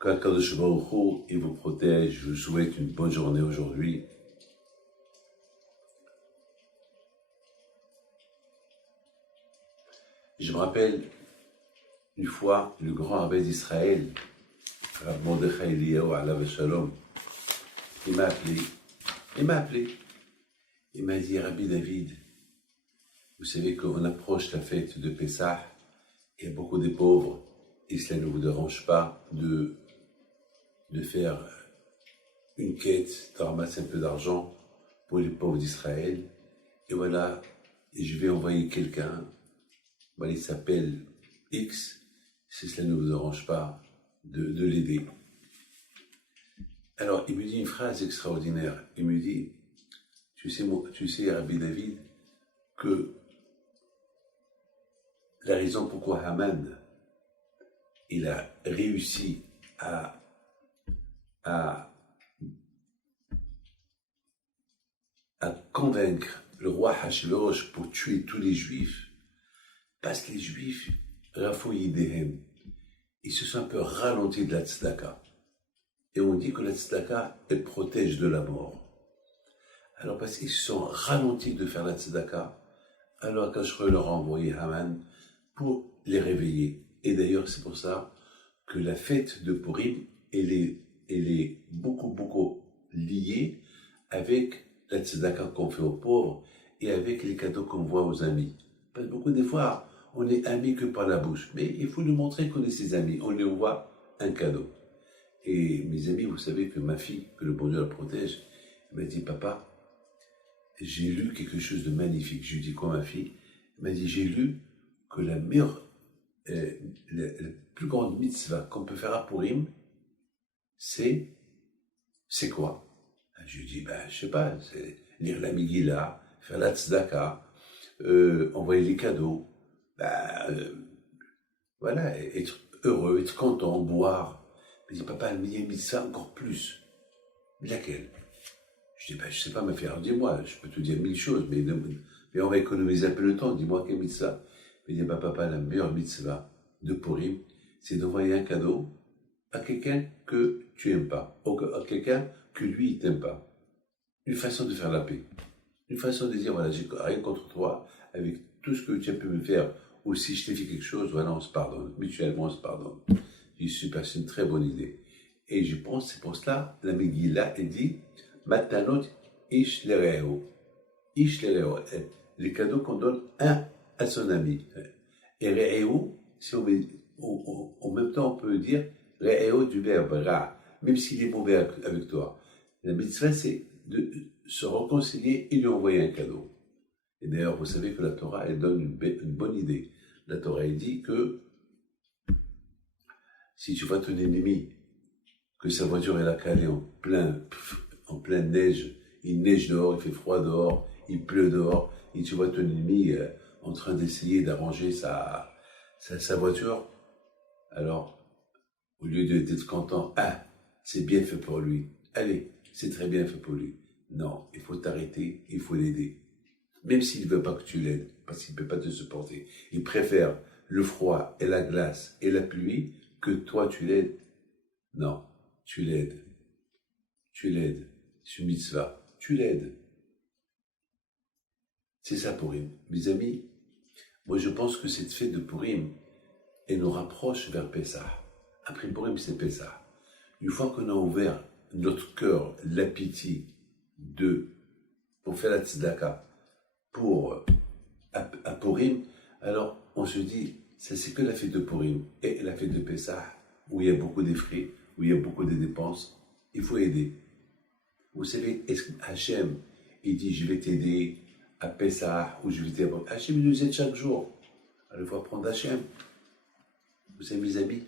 Qu'Akadosh Baruch Hu, il vous protège. Je vous souhaite une bonne journée aujourd'hui. Je me rappelle une fois le grand rabbin d'Israël, Rav Mordechai Eliyahu alav shalom, il m'a appelé. Il m'a dit, Rabbi David, vous savez qu'on approche la fête de Pessah, il y a beaucoup de pauvres, et cela ne vous dérange pas de faire une quête, de ramasser un peu d'argent pour les pauvres d'Israël. Et voilà, et je vais envoyer quelqu'un, voilà, il s'appelle X, si cela ne vous dérange pas de l'aider. Alors, il me dit une phrase extraordinaire. Il me dit, tu sais, Rabbi David, que la raison pourquoi Haman, il a réussi à convaincre le roi Hachvérosh pour tuer tous les Juifs, parce que les Juifs, Rafoïdehem, ils se sont un peu ralentis de la tzedaka. Et on dit que la tzedaka, elle protège de la mort. Alors parce qu'ils se sont ralentis de faire la tzedaka, alors Akashre leur a envoyé Haman pour les réveiller. Et d'ailleurs, c'est pour ça que la fête de Purim, elle est beaucoup liée avec la tzedaka qu'on fait aux pauvres et avec les cadeaux qu'on voit aux amis. Parce que beaucoup des fois, on est amis que par la bouche, mais il faut nous montrer qu'on est ses amis. On lui envoie un cadeau. Et mes amis, vous savez que ma fille, que le bon Dieu la protège, elle m'a dit, papa, j'ai lu quelque chose de magnifique. Je lui dis, quoi ma fille? Elle m'a dit, j'ai lu que la meilleure, la plus grande mitzvah qu'on peut faire à Purim, c'est quoi? Je lui dis, je sais pas, c'est lire la Megillah, faire la tzedaka, envoyer les cadeaux, voilà, être heureux, être content, boire. Il me dit, papa, il y a une mitzvah encore plus. Laquelle? Je dis, je sais pas, ma fille, alors dis-moi, je peux te dire 1000 choses, mais on va économiser un peu le temps, dis-moi quelle mitzvah. Il me dit, papa, la meilleure mitzvah de Purim, c'est d'envoyer un cadeau à quelqu'un que tu n'aimes pas, ou à quelqu'un que lui, il t'aime pas. Une façon de faire la paix. Une façon de dire, voilà, j'ai rien contre toi, avec tout ce que tu as pu me faire, ou si je t'ai fait quelque chose, voilà, on se pardonne, mutuellement on se pardonne. Je dis, super, c'est une très bonne idée. Et je pense, c'est pour cela, la Megillah, elle dit, Matanot ish lereo. Ish lereo, les cadeaux qu'on donne un à son ami. Et re'eo, si en même temps on peut dire re'eo du verbe ra, même s'il est mauvais avec toi. La mitzvah, c'est de se réconcilier et lui envoyer un cadeau. Et d'ailleurs, vous savez que la Torah, elle donne une bonne idée. La Torah, elle dit que si tu vois ton ennemi, que sa voiture est calée en pleine neige, il neige dehors, il fait froid dehors, il pleut dehors, et tu vois ton ennemi en train d'essayer d'arranger sa voiture, alors, au lieu d'être content, c'est bien fait pour lui, allez, c'est très bien fait pour lui. Non, il faut t'arrêter, il faut l'aider. Même s'il ne veut pas que tu l'aides, parce qu'il ne peut pas te supporter. Il préfère le froid et la glace et la pluie que toi tu l'aides. Non, tu l'aides. Tu l'aides. C'est une mitzvah. Tu l'aides. C'est ça Purim. Mes amis, moi je pense que cette fête de Purim, elle nous rapproche vers Pessah. Après Purim, c'est Pessah. Une fois qu'on a ouvert notre cœur, l'appétit pour faire la tzedaka, à Purim, alors on se dit, ça c'est que la fête de Purim et la fête de Pessah, où il y a beaucoup de frais, où il y a beaucoup de dépenses, il faut aider. Vous savez, est-ce que Hachem, il dit, je vais t'aider à Pessah, ou je vais t'aider à... Hachem, il nous aide chaque jour. Alors il faut apprendre Hachem. Vous savez, mes amis,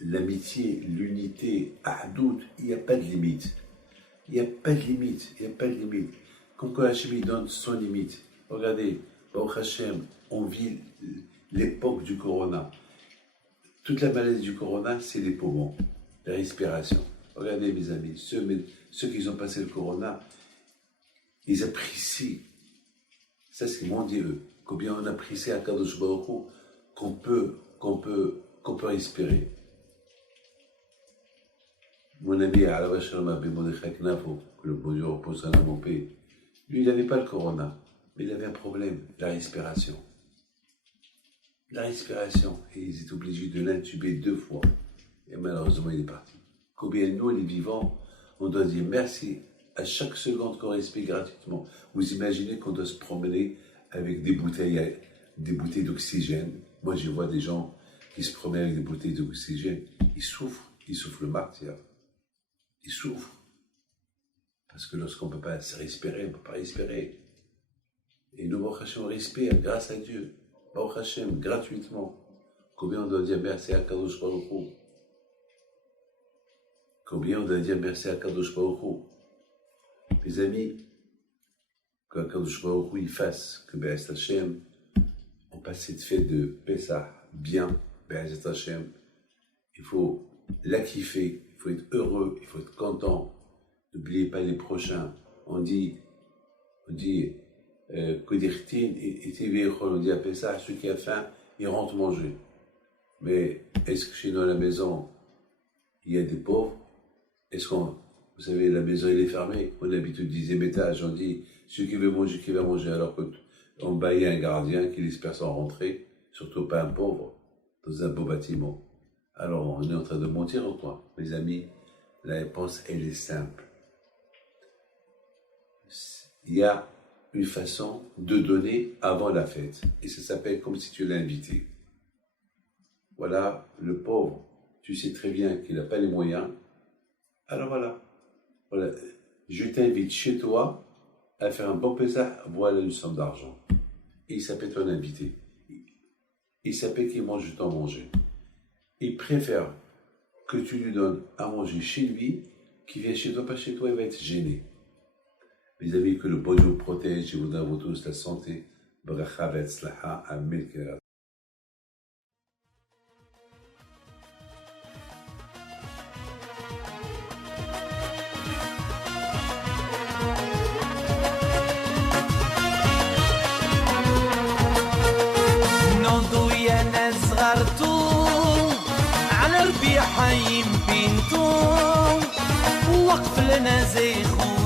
l'amitié, l'unité, Ahdout, il n'y a pas de limite. Il n'y a pas de limite, il n'y a pas de limite. Comme quand Hachem, il donne son limite. Regardez, Baruch Hashem, on vit l'époque du corona. Toute la maladie du corona, c'est les poumons, la respiration. Regardez mes amis, ceux qui ont passé le corona, ils apprécient. Ça, c'est mon Dieu. Combien on apprécie à Kadosh Baruch Hu qu'on peut respirer. Mon ami Alain Shalom Abbe Mordechai Knafo, que le bon Dieu repose son âme en paix, lui, il n'avait pas le corona, mais il avait un problème, la respiration. La respiration, et ils étaient obligés de l'intuber 2 fois. Et malheureusement, il est parti. Combien nous, les vivants, on doit dire merci à chaque seconde qu'on respire gratuitement. Vous imaginez qu'on doit se promener avec des bouteilles d'oxygène. Moi, je vois des gens qui se promènent avec des bouteilles d'oxygène. Ils souffrent le martyr. Ils souffrent. Parce que lorsqu'on ne peut pas se respirer, on ne peut pas respirer. Et nous, Baruch Hashem, on respire grâce à Dieu. Baruch Hashem, gratuitement. Combien on doit dire merci à Kadosh Baruch Hu? Combien on doit dire merci à Kadosh Baruch Hu? Mes amis, que Kadosh Baruch Hu il fasse que Be'ez Hashem, on passe cette fête de Pessah bien, Be'ez Hashem. Il faut la kiffer, il faut être heureux, il faut être content. N'oubliez pas les prochains. On dit, Kodirtin et Tivichol, on dit à Pessah, celui qui a faim, il rentre manger. Mais est-ce que chez nous à la maison, il y a des pauvres? Est-ce qu'on, vous savez, la maison elle est fermée, on habite au 10e étage, on dit, celui qui veut manger, qui va manger, alors qu'on baille un gardien qui laisse personne rentrer, surtout pas un pauvre, dans un beau bâtiment. Alors on est en train de mentir ou quoi? Mes amis, la réponse elle est simple. Il y a une façon de donner avant la fête, et ça s'appelle comme si tu l'as invité. Voilà, le pauvre, tu sais très bien qu'il n'a pas les moyens, alors voilà, je t'invite chez toi à faire un bon Pessah, voilà une somme d'argent. Et il s'appelle ton invité. Il s'appelle qu'il mange de ton manger. Il préfère que tu lui donnes à manger chez lui, qu'il vienne chez toi, pas chez toi, il va être gêné. Mes amis, que le bon Dieu vous protège et vous donne à vous tous la santé. Bracha ve'etzlacha, amen. على ربيع حيم بنتو وقف لنا زي خو